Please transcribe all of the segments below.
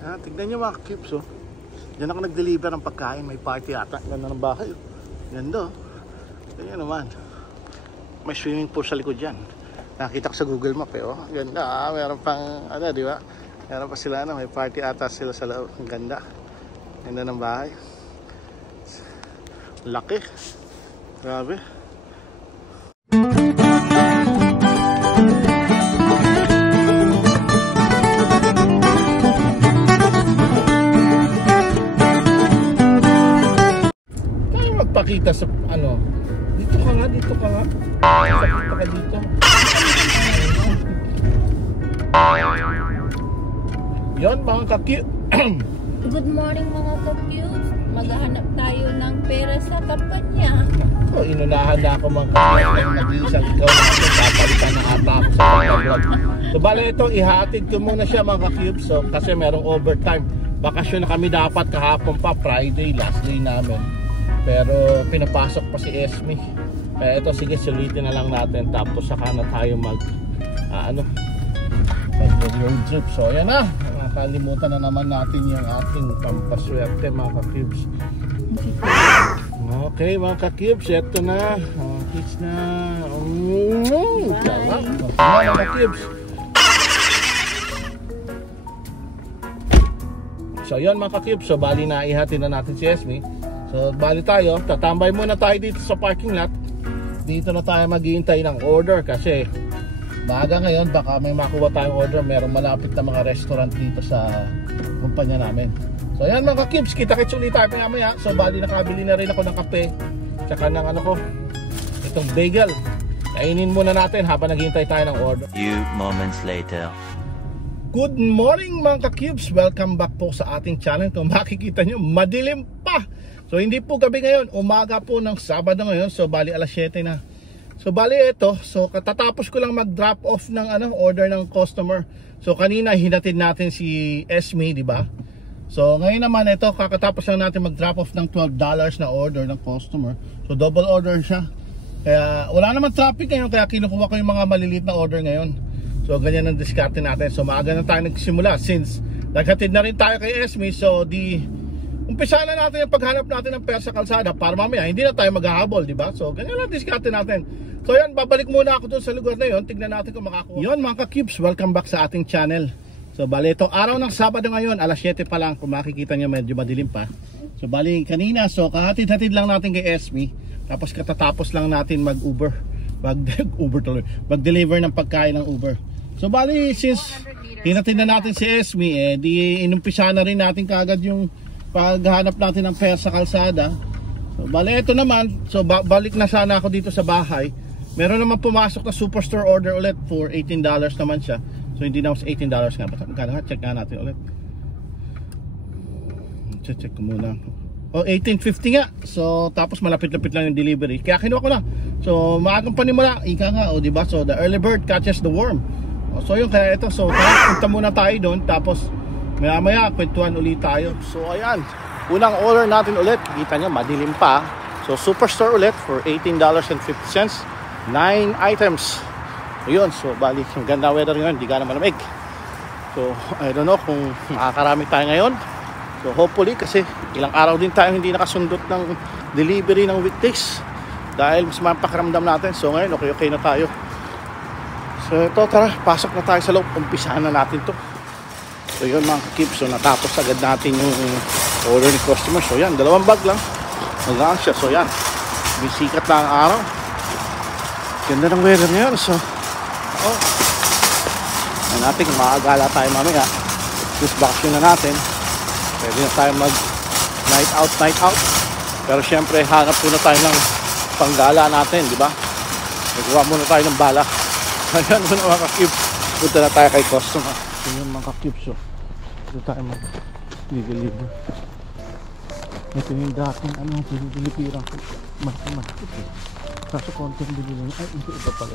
Tignan nyo mga cubes, oh. Diyan ako nag-deliver ng pagkain. May party ata. Ganda ng bahay, oh. Ganda, oh. Ganyan naman. May swimming pool sa likod dyan. Nakita ko sa Google Map, eh, oh. Ganda, ah. Meron pang, ano, di ba? Meron pa sila, ano. May party ata sila sa loob. Ang ganda. Ganda ng bahay. Laki. Grabe. Pakita sa ano, dito ka nga, dito ka nga, pakita ka dito. Yan mga ka-cute. Good morning mga ka-cute. Maghahanap tayo ng pera sa kampanya. Oh, inunahan na ako mga ka-cute. Nag-iisang ikaw natin, papalitan na ata ako sa pag-vlog. So bale ito, ihatid ko muna siya mga ka-cute. So kasi merong overtime. Bakasyon na kami dapat kahapon pa, Friday, last day namin. Pero pinapasok pa si Esme. Kaya ito, sige, sulitin na lang natin. Tapos saka na tayo mag road trip. So ayan na, nakalimutan na naman natin yung ating pampaswerte mga ka-cubes. Okay mga ka-cubes, ito na. Kids na. Mga ka-cubes. So ayan mga ka-cubes, so bali na ihatid na natin si Esme. So bali tayo, tatambay muna tayo dito sa parking lot. Dito na tayo maghihintay ng order kasi maaga ngayon, baka may makuha tayong order. Merong malapit na mga restaurant dito sa kumpanya namin. So ayan mga ka-cubes, kita-kits ulit tayo mamaya. So bali nakabili na rin ako ng kape, tsaka ng ano ko, itong bagel. Kainin muna natin habang naghihintay tayo ng order. Few moments later. Good morning mga ka-cubes, welcome back po sa ating channel. Kung makikita nyo, madilim pa. So hindi po gabi ngayon, umaga po ng Sabado ngayon. So bali alas 7 na. So bali ito, so katatapos ko lang mag-drop off ng order ng customer. So kanina hinatid natin si Esme, di ba? So ngayon naman ito, kakatapos lang natin mag-drop off ng $12 na order ng customer. So double order siya. Kaya wala naman traffic ngayon, kaya kinukuha ko yung mga maliliit na order ngayon. So ganyan ang diskarte natin. So maaga na tayo nagsimula since naghatid na rin tayo kay Esme. So umpisa na natin yung paghanap natin ng pera sa kalsada para mamaya hindi na tayo maghahabol, di ba? So ganyan lang diskarte natin. So yan, babalik muna ako doon sa lugar na yon. Tignan natin kung makakuha. Yon mga ka-cubes, welcome back sa ating channel. So bali ito, araw ng Sabado ngayon, alas 7 pa lang. Kung makikita nyo, medyo madilim pa. So bali kanina, so kahatid-hatid lang natin kay Esme. Tapos katatapos lang natin mag-Uber. Mag-deliver ng pagkain ng Uber. So bali, since hinatid na natin si Esme, di inumpisa na rin natin kaagad yung paghanap natin ng pera sa kalsada. So bali ito naman, so balik na sana ako dito sa bahay. Meron naman pumasok na superstore order ulit for $18 naman siya. So hindi na $18 nga. Magkano nga? Check nga natin ulit. Check ko muna. Oh, $18.50 nga. So tapos malapit-lapit lang yung delivery. Kaya kinuha ko na. So maagang panimula, ika nga, oh, diba? So the early bird catches the worm. So yun, kaya ito. So punta muna tayo doon. Tapos maya kwentuhan ulit tayo. So ayan, unang order natin ulit. Kita nyo, madilim pa. So superstore ulit for $18.50. 9 items. Ayun, so bali, ang ganda weather ngayon, di ka na malamig. So I don't know kung makakarami tayo ngayon. So hopefully, kasi ilang araw din tayo hindi nakasundot ng delivery ng weekdays. Dahil mas mapakaramdam natin. So ngayon, okay na tayo. So ito, tara, pasok na tayo sa loob. Umpisahan na natin to. So yun mga ka-cubes, so natapos agad natin yung order ni customer. So yan, 2 bag lang. Magaan siya. So yan, bisikat na ang araw. Ganda ng weather ngayon. So natin kung makagala tayo mamaya. This vacuum na natin. Pwede na tayo mag night out. Pero syempre hanap muna tayo ng panggala natin, di ba? Nagawa muna tayo ng bala. Ayan muna mga ka-cubes, punta na tayo kay customer. Ayan mga ka-cubes, so dito tayo mag-deliver. Ito yung dating delivery ko. Malaki eh. Kaso konting delivery. Ay, hindi iba pala.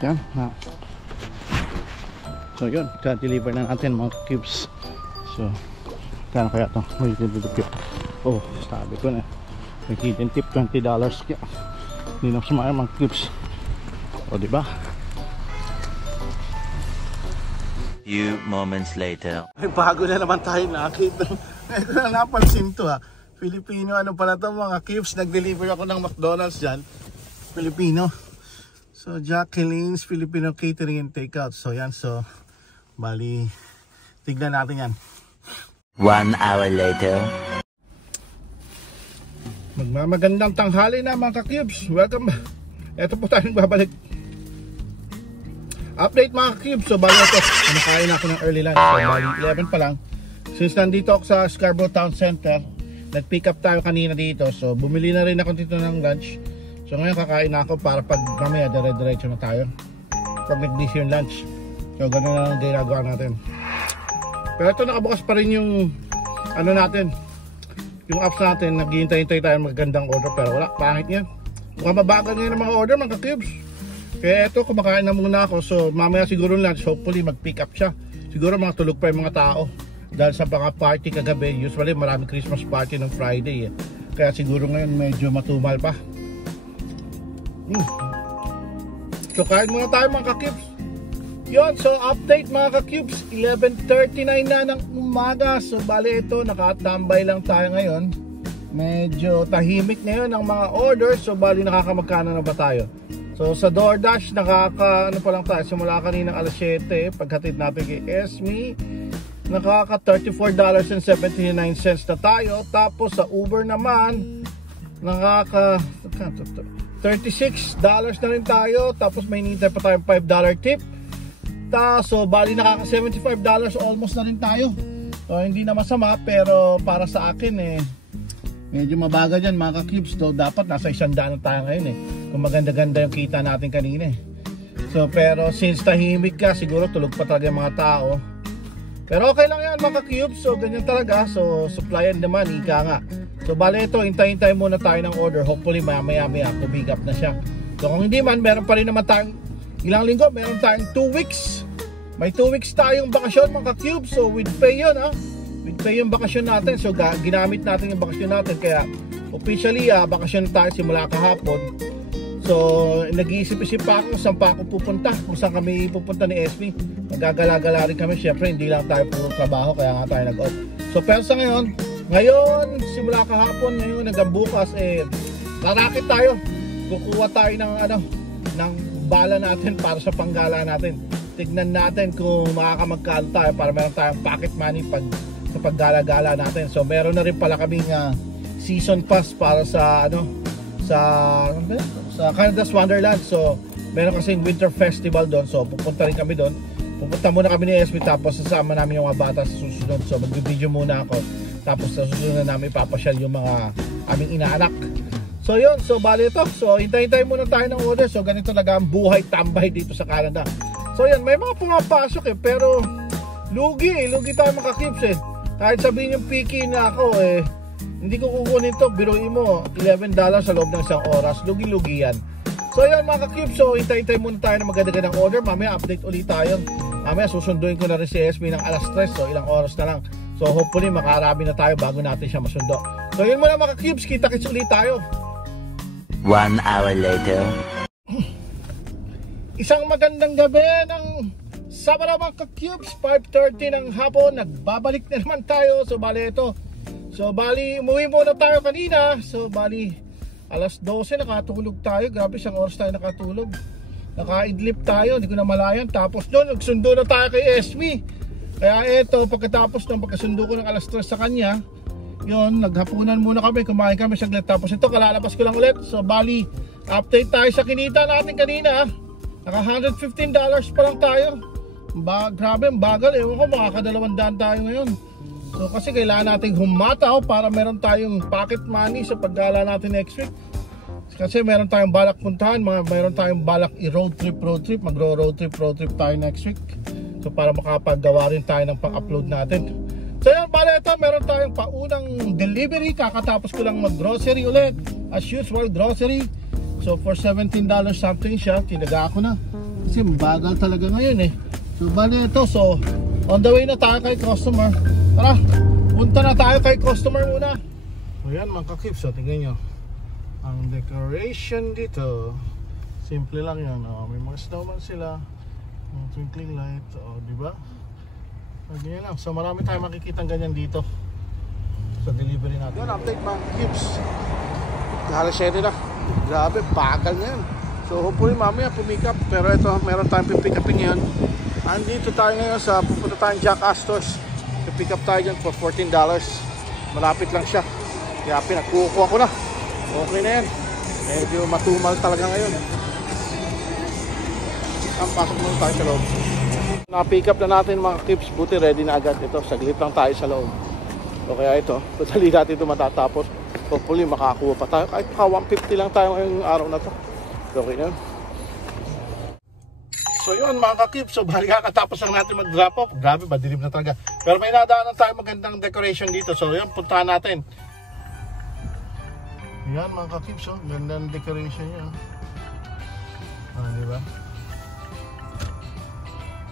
Yan. So yun, ka-deliver na natin mga cubes. So, kano kaya ito? May deliver. Oh, sabi ko na. May hidden tip, $20. Kaya, hindi na sumaya mga cubes. O, diba? Few moments later. May bago na naman tayo nakita. Ngayon ko na napansin to ha. Filipino, ano pala to mga cubes. Nag-deliver ako ng McDonald's dyan. Filipino. So, Jacqueline's Filipino Catering and Takeout. So, yan. So, bali, tignan natin yan. 1 hour later. Magmamagandang tanghali na mga ka-cubes. Welcome. Ito po tayong babalik. Update mga ka-cubes. So bali ito, nakain ako ng early lunch. So bali 11 pa lang. Since nandito ako sa Scarborough Town Center, nag-pick up tayo kanina dito. So bumili na rin ako dito ng lunch. So ngayon kakain na ako para pag mamaya dire-diretso na tayo. Pag nag-dish yung lunch. So ganun na lang ginagawa natin. Pero ito nakabukas pa rin yung ano natin, yung apps natin. Naghihintay-hintay tayo magandang order pero wala, pangit yan. Mukhang mabagal ngayon ang mga order mga ka-cubes. Kaya ito kumakain na muna ako. So mamaya siguro lunch, hopefully mag-pick up siya. Siguro mga tulog pa yung mga tao. Dahil sa mga party kagabi, usually maraming Christmas party ng Friday eh. Kaya siguro ngayon medyo matumal pa. So kain muna tayo mga ka-cubes. Yun, so update mga ka-cubes, 11:39 na ng umaga. So bali ito, nakatambay lang tayo ngayon. Medyo tahimik ngayon ang mga orders. So bali nakakamagkano na ba tayo? So sa DoorDash, ano pa lang tayo, simula kaninang alas 7, paghatid natin kay Esme, nakaka $34.79 na tayo. Tapos sa Uber naman, nakaka $36 na rin tayo. Tapos may hinihintay pa tayong $5 tip. So bali nakaka $75 almost na rin tayo. So hindi na masama, pero para sa akin eh medyo mabagal yan mga ka-cubes. So dapat nasa 100 na tayo ngayon eh, kung maganda-ganda yung kita natin kanina eh. So pero since tahimik ka, siguro tulog pa talaga yung mga tao. Pero okay lang yan mga ka-cubes. So ganyan talaga. So supply and demand, ika nga. So bali ito, hintay-hintay muna tayo ng order. Hopefully maya-maya to-pick up na siya. So kung hindi man, meron pa rin naman tayong ilang linggo, meron tayong 2 weeks. May 2 weeks tayong bakasyon mga ka-cubes. So with pay yun ha. With pay yung bakasyon natin. So ginamit natin yung bakasyon natin. Kaya officially bakasyon tayo simula kahapon. So nag-iisip-isip pa ako kung saan pa ako pupunta. Kung saan kami pupunta ni Esme. Magagala-gala rin kami. Siyempre hindi lang tayo puro trabaho. Kaya nga tayo nag-off. So pero sa ngayon simula kahapon, ngayon hanggang bukas rarakit tayo. Kukuha tayo ng bala natin para sa panggala natin. Tignan natin kung makakamagkano tayo para meron tayong pocket money sa paggala-gala natin. So meron na rin pala kaming season pass para sa Canada's Wonderland. So meron kasing winter festival doon. So pupunta rin kami doon. Pupunta muna kami ni Esme, tapos sasama namin yung mga bata sa susunod. So mag-video muna ako. Tapos sa susunod namin ipapasyal yung mga aming inaanak. So yun, so bali ito. So hintay-hintay muna tayo ng order. So ganito talaga ang buhay tambay dito sa Canada. So yan, may mga pumapasok pero lugi tayo mga-cubes eh. Kahit sabihin yung picky na ako hindi ko kukunin to, biruin mo $11 sa loob ng isang oras, lugi-lugi yan. So yan mga-cubes, so hintay-hintay muna tayo ng maganda-gandang order. Mamaya update ulit tayo. Mamaya susunduin ko na rin si Esme ng alas 3, so ilang oras na lang. So hopefully makarami na tayo bago natin siya masundo. So yun muna mga-cubes, kita-kits ulit tayo. 1 hour later. Isang magandang gabi ng Sabado mga ka-cubes, 5:30 ng hapon. Nagbabalik na naman tayo. So bali ito. So bali umuwi muna tayo kanina. So bali alas 12 nakatulog tayo. Grabe, isang oras tayo nakatulog. Nakaidlip tayo, hindi ko na malayan. Tapos doon nagsundo na tayo kay Esme. Kaya ito, pagkatapos ng pagkasundo ko ng alas 3 sa kanya, yun, naghapunan muna kami, kumain kami saglit. Tapos ito, kalalabas ko lang ulit. So bali, update tayo sa kinita natin kanina. Naka $115 pa lang tayo. Grabe, ang bagal. Ewan ko, makaka-200 tayo ngayon. So kasi kailangan nating humataw para meron tayong pocket money sa paggala natin next week. Kasi meron tayong balak puntahan, meron tayong balak i-road trip, magro-road trip tayo next week. So para makapagawa rin tayo ng pang-upload natin. So yan, bale ito, meron tayong paunang delivery. Kakatapos ko lang mag-grocery ulit. As usual, grocery. So for $17 something siya, tinaga ako na. Kasi bagal talaga ngayon eh. So bali ito, so on the way na tayo kay customer. Tara, punta na tayo kay customer muna. So yan mga ka-cubes, so tingnan nyo ang decoration dito. Simple lang yan, oh, may mga snowman sila, mga twinkling light, oh, diba? So ganyan lang, so marami tayong makikita ganyan dito sa delivery natin. Yun, update mga ka-cubes, halos 7 na. Grabe, bagal na yan. So hopefully mamaya pumick up. Pero ito, meron tayong pipick upin ngayon. Andito tayo ngayon sa pupunta tayong Jack Astor's. Pipick up tayo dyan for $14. Malapit lang siya. Kaya pinagkukuha ko na. Okay na yan. Medyo matumal talaga ngayon. Ang pasok muna tayo sa loob. Na-pick up na natin mga clips. Buti ready na agad ito. Saglit lang tayo sa loob. So kaya ito, padali natin ito matatapos. Hopefully makakuha pa tayo. Kahit pa 150 lang tayo ngayong araw na to. Okay na. So yun mga ka-cubes, so bali kakatapos lang natin mag-drop off. Grabe, madilim na talaga. Pero may nadaanan tayo magandang decoration dito. So yun, puntahan natin. Yan mga ka-cubes, so gandang decoration niya. Ah, diba?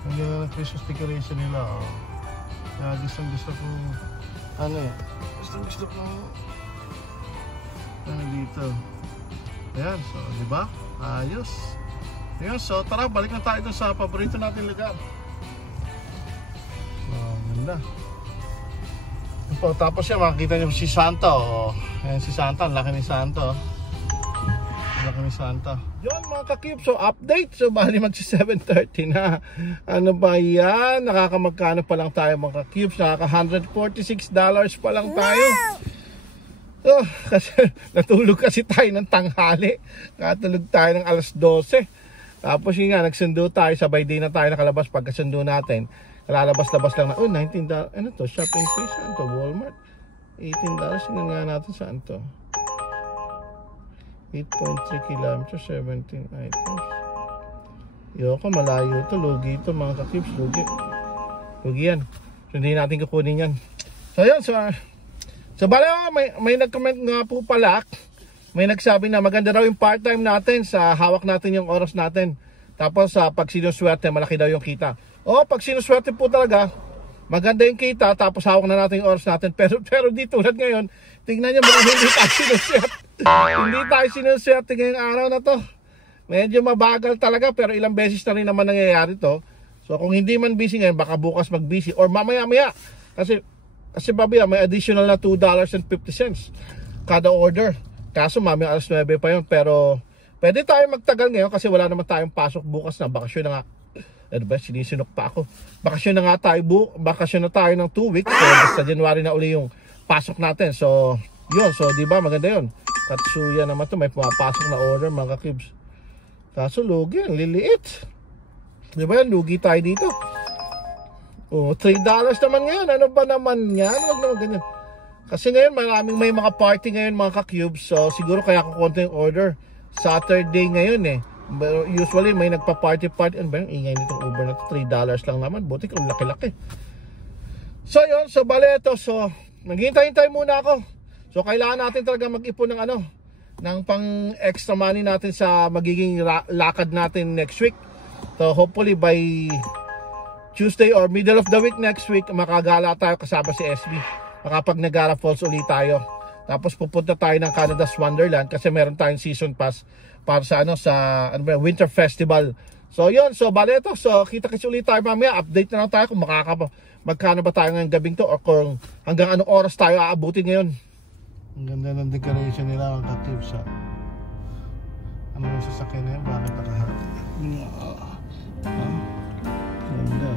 Ang ganda ng Christmas decoration nila. Oh. Kaya gusto ko ano eh. Gusto ko dito. Ayan, so diba? Ayos. Ayan, so tara, balik na tayo sa paborito natin lugar. Oh, ganda. So, tapos yan, makikita nyo si Santa. Oh. Ayan si Santa, ang laki ni Santa. Laki ni Santa. Yun mga ka-cubes, so update. So bali magsi 7:30 na. Ano ba yan? Nakakamagkano pa lang tayo mga ka-cubes? Nakaka $146 pa lang tayo. Oh, kasi natulog kasi tayo ng tanghali. Natulog tayo ng alas 12. Tapos yun nga, nagsundo tayo. Sabay din na tayo nakalabas. Pagkasundo natin, lalabas-labas lang na, oh, $19. Ano to? Shopping place? Saan to? Walmart? $18. Tingnan nga natin saan to. 8.3 kilometers, 17 items. Yoko, malayo to. Lugi ito mga ka-cubes. Lugi yan. So hindi natin kukunin yan. So yun, so bale, may nag-comment nga po pala. May nagsabi na maganda daw yung part-time natin sa hawak natin yung oras natin. Tapos pag sinuswerte, malaki daw yung kita. O, pag sinuswerte po talaga, maganda yung kita, tapos hawak na natin yung oras natin. Pero di tulad ngayon, tingnan nyo mga hindi tayo sinuswerte. Hindi tayo sinuswerte ngayong araw na to. Medyo mabagal talaga, pero ilang beses na rin naman nangyayari to. So kung hindi man busy ngayon, baka bukas mag-busy. Or mamaya-maya. Kasi babaya, may additional na $2.50 kada order. Kaso mamaya alas 9 pa yun. Pero pwede tayo magtagal ngayon kasi wala naman tayong pasok bukas na. Bakasyon na nga. Ano ba? Sinisinok pa ako. Bakasyon na nga tayo. Bakasyon na tayo ng 2 weeks. So basta January na uli yung pasok natin. So yun. So diba maganda yun. Katsuya naman to. May pumapasok na order mga ka-cubes. Kaso lugi. Ang liliit. Diba yan? Lugi tayo dito. Oh, $3 naman ngayon. Ano ba naman yan? Huwag naman ganyan. Kasi ngayon may mga party ngayon mga ka-cubes. So siguro kaya kukunti yung order. Saturday ngayon eh. Usually may nagpa-party. Ano ba yung ingay nitong Uber na $3 lang naman. Buti kung laki-laki. So yun. So bale ito. So naghihintay muna ako. So kailangan natin talaga mag-ipon ng ng pang extra money natin sa magiging lakad natin next week. So hopefully by Tuesday or middle of the week next week, makagala tayo kasama si SB. Makapag Niagara Falls ulit tayo. Tapos pupunta tayo ng Canada's Wonderland kasi meron tayong season pass para sa Winter Festival. So yun, so bale ito. So kita-kits ulit tayo mamaya. Update na lang tayo kung magkano ba tayo ngayong gabing to or kung hanggang anong oras tayo aabutin ngayon. Ang ganda ng decoration nila mga ka-cubes. Ano yung sasakyan na yan? Bakit nakaharap? Ganda.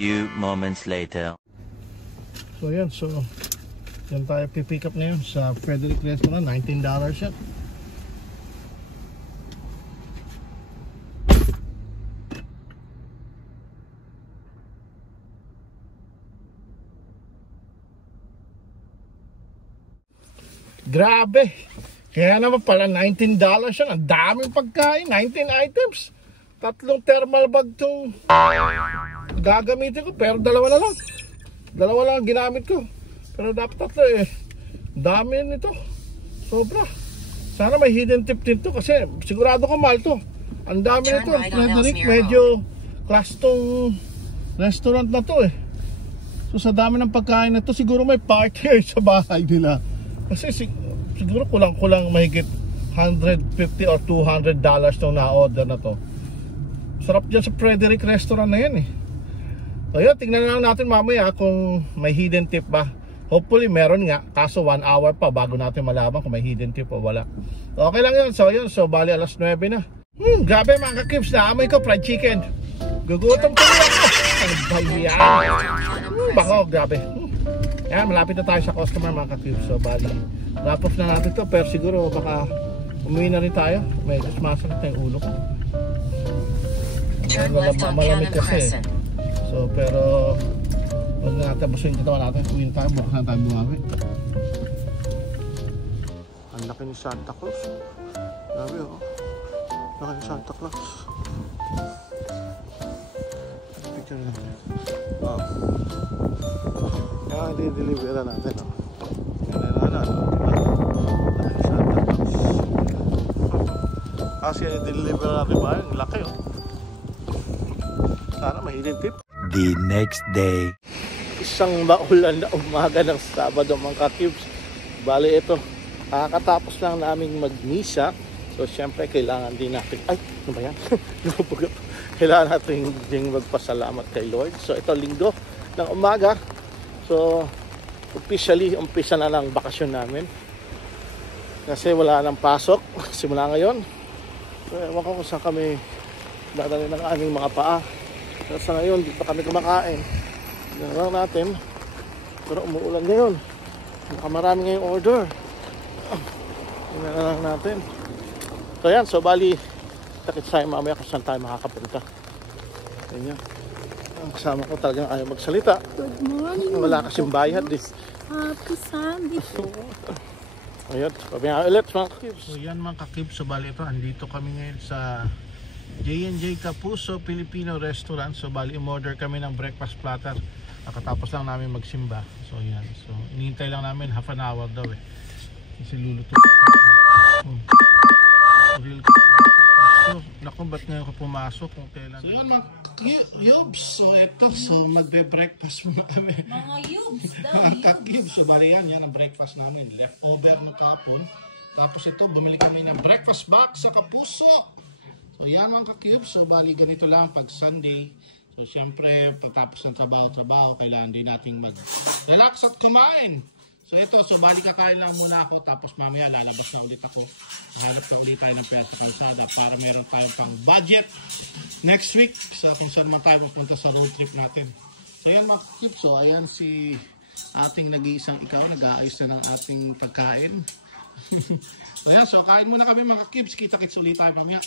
Few moments later. So yan, so yan tayo pipick up na yun sa Frederick Restaurant. $19 yan. Grabe! Kaya naman pala $19 yan. Ang daming pagkain. 19 items. 3 thermal bag itong gagamitin ko. Pero dalawa na lang. Dalawa lang ang ginamit ko. Pero dapat 3 eh. Dami nito. Sobra. Sana may hidden tip din to. Kasi sigurado ko mahal to. Ang dami nito. Frederick, medyo class tong restaurant na to eh. So sa dami ng pagkain na to, siguro may party sa bahay nila. Kasi siguro kulang-kulang mahigit $150 or $200 nung na-order na to. Sarap dyan sa Frederick Restaurant na yan eh. So yun, tingnan lang natin mamaya kung may hidden tip ba. Hopefully meron nga, kaso 1 hour pa bago natin malaman kung may hidden tip o wala. Okay lang yun, so bali alas 9 na. Grabe mga ka-cubes, naamoy ko fried chicken. Gugutom ko lang ako. Ano ba yan? Bako, grabe. Yan, malapit na tayo sa customer mga ka-cubes. So bali, wrap off na natin to. Pero siguro baka umuwi na rin tayo. Medyo sumasakit na yung ulo ko. Malamig kasi. So pero huwag na natin abusin yung katawan natin. Uwi na tayo, bukas na tayo bumawi. Ang laki ni Santa Claus. Grabe oh. Laki ni Santa Claus. Picture natin. Oh. Yan, i-deliver natin oh. Yan. Laki ni Santa Claus. Kasi i-deliver natin ba? Ang laki oh. Sana mahidin tip. The next day. Isang maulan na umaga ng Sabado mga ka-cubes. Bali ito, kakatapos lang naming magmisa. So syempre kailangan din natin, ay ano ba yan? Kailangan natin din magpasalamat kay Lord. So ito linggo ng umaga. So officially umpisa na lang bakasyon namin. Kasi wala nang pasok simula ngayon. So ewan ko kung saan kami dadali ng aming mga paa. So sa ngayon di pa kami kumakain. Ganoon natin. Pero umuulan ngayon. Marami ngayong order. Tingnan na lang natin. So yan, so bali takit tayo mamaya kung saan tayo makakapunta. Ayan. Ang kasama ko talagang ayaw magsalita. Good morning. Wala kasing bayad eh. Happy Sunday. Ayan, pabihan ulit mga ka-cubes. So yan mga ka-cubes, so bali ito, andito kami ngayon sa J&J Kapuso Filipino Restaurant. So bali umorder kami ng breakfast platter. Nakatapos lang namin magsimba. So yan, so inihintay lang namin half an hour daw eh. Kasi luluto. So, naku, ba't ngayon ko pumasok kung kailan? So yun mga yubs, so eto, so magbe-breakfast muna kami. Mga yubs daw. Mga ka-cubes, so bali yan ang breakfast namin. Leftover ng kapon. Tapos ito, bumili kami ng breakfast box sa Kapuso. So yan mga ka-cubes, so bali ganito lang pag Sunday. So syempre, pagtapos ng trabaho, kailangan din nating mag-relax at kumain. So ito, so bali kakain lang muna ako, tapos mamaya lalabas na ulit ako. Hanap na ulit tayo ng pera sa kalsada para meron tayong pang budget next week sa kung saan man tayo pupunta sa road trip natin. So yan mga ka-cubes, so ayan si ating nag-iisang ikaw, nag-aayos na ng ating pagkain. So yan, so kain muna kami mga ka-cubes, kita-kits ulit tayo mamaya.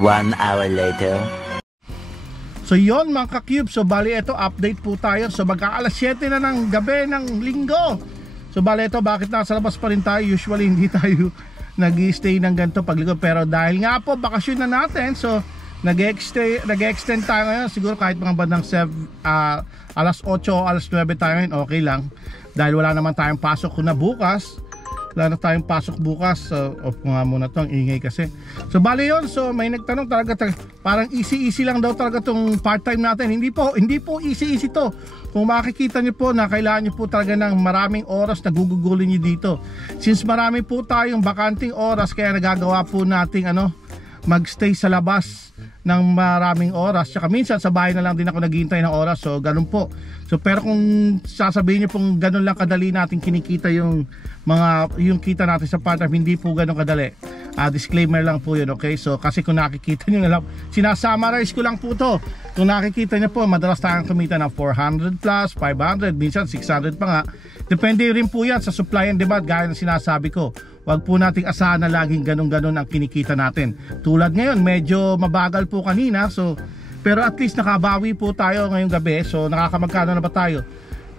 1 hour later. So yon mga ka-cubes, so bali ito update po tayo. So magka-alas 7 na ng gabi ng linggo. So bali ito, bakit nasa labas pa rin tayo? Usually hindi tayo nag-i-stay ng ganito paglinggo. Pero dahil nga po bakasyon na natin, so nag-extend tayo ngayon. Siguro kahit mga bandang alas 8 o alas 9 tayo ngayon, okay lang. Dahil wala naman tayong pasok na bukas. Wala na tayong pasok bukas. So off ko nga muna to, ang ingay kasi. So bali yun, so may nagtanong talaga, parang easy lang daw talaga tong part-time natin. Hindi po easy to. Kung makikita nyo po na kailangan nyo po talaga ng maraming oras na gugugulin nyo dito. Since marami po tayong bakanting oras, kaya nagagawa po nating magstay sa labas ng maraming oras. Tsaka minsan sa bahay na lang din ako naghihintay ng oras. So ganun po. So pero kung sasabihin niyo pong ganun lang kadali natin kinikita yung kita natin sa part-time, hindi po ganun kadali. Disclaimer lang po yun, okay? So kasi kung nakikita nyo na lang, sinasummarize ko lang po to. Kung nakikita nyo po, madalas tayong kumita ng 400 plus, 500, minsan 600 pa nga. Depende rin po yan sa supply and demand, gaya ng sinasabi ko. Huwag po nating asahan na laging ganun-ganun ang kinikita natin. Tulad ngayon, medyo mabagal po kanina, so pero at least nakabawi po tayo ngayong gabi. So nakakamagkano na ba tayo?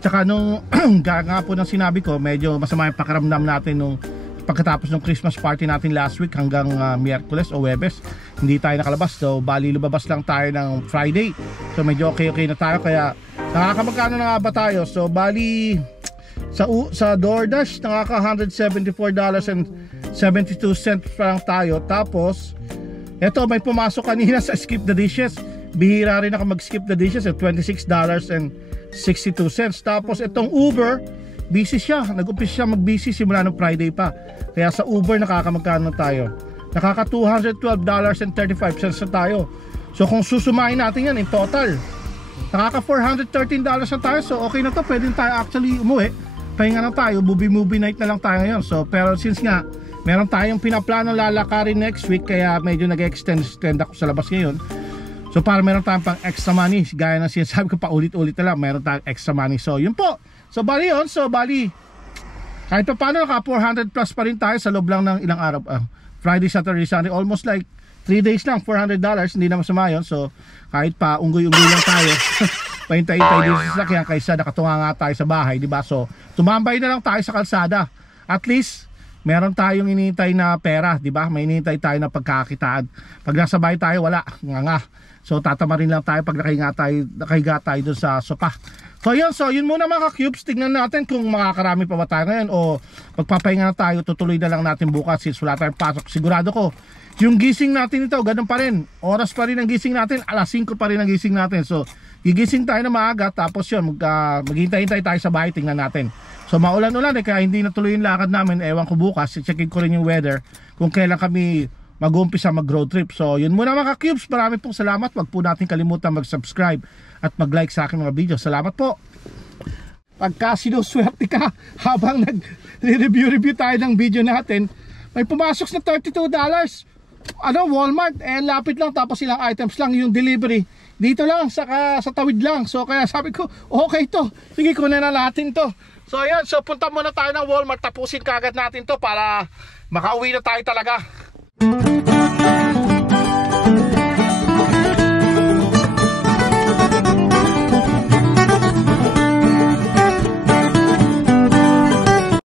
Tsaka nung nga po ng sinabi ko, medyo masama yung pakiramdam natin nung pagkatapos ng Christmas party natin last week hanggang Miyerkules o Webes, hindi tayo nakalabas. So bali lumabas lang tayo ng Friday. So medyo okay na tayo, kaya nakakamagkano na nga ba tayo? So bali sa DoorDash nakaka $174.72 pa lang tayo. Tapos eto, may pumasok kanina sa Skip the Dishes. Bihira rin ako mag-skip the dishes at $26.62. Tapos itong Uber, busy siya. Nag-umpisa siya mag-busy simula ng Friday pa. Kaya sa Uber nakakamagkano tayo? Nakaka $212.35 na tayo. So kung susumahin natin yan in total, nakaka $413 na tayo. So okay na to, pwede tayo actually umuwi. Pahinga na tayo, movie night na lang tayo ngayon. So pero since nga meron tayong pinaplano lalakarin next week, kaya medyo nag-extend ako sa labas ngayon. So para meron tayong pang extra money, gaya ng sinasabi ko pa ulit-ulit na lang, meron tayong extra money. So yun po. So bali yun, kahit pa paano naka 400 plus pa rin tayo sa loob lang ng ilang araw. Friday, Saturday, Sunday, almost like 3 days lang, $400, hindi na masama yun. So kahit pa unggoy-unggoy lang tayo, pahintay-hintay din sa sasakyan kaysa nakatunga nga tayo sa bahay, diba? So tumambay na lang tayo sa kalsada. At least meron tayong inihintay na pera, diba? May inihintay tayo na pagkakakitaan. Pag nasa bahay tayo, wala, nga. So tatamarin lang tayo pag nakahiga tayo dun sa sopa. So yun muna mga ka-cubes. Tignan natin kung makakarami pa ba tayo ngayon o magpapahinga na tayo, tutuloy na lang natin bukas since wala tayong pasok. Sigurado ko yung gising natin ito, ganun pa rin. Oras pa rin ang gising natin, alas 5 pa rin ang gising natin. So gigising tayo na maaga, tapos yun maghintay-hintay tayo sa bahay, tingnan natin. So maulan-ulan kaya hindi natuloy yung lakad namin. Ewan ko bukas, checkin ko rin yung weather kung kailan kami mag-uumpisa mag-road trip. So yun muna mga ka-cubes, marami pong salamat. Wag po natin kalimutan mag-subscribe at mag-like sa aking mga video. Salamat po. Pagka sinuswerte ka habang nag-review tayo ng video natin, may pumasok na $32. Walmart, lapit lang, tapos ilang items lang yung delivery. Dito lang, sa tawid lang. So kaya sabi ko, okay to, sige kunin na natin to. So ayan, so punta muna tayo ng Walmart, tapusin kagad natin to para makauwi na tayo talaga.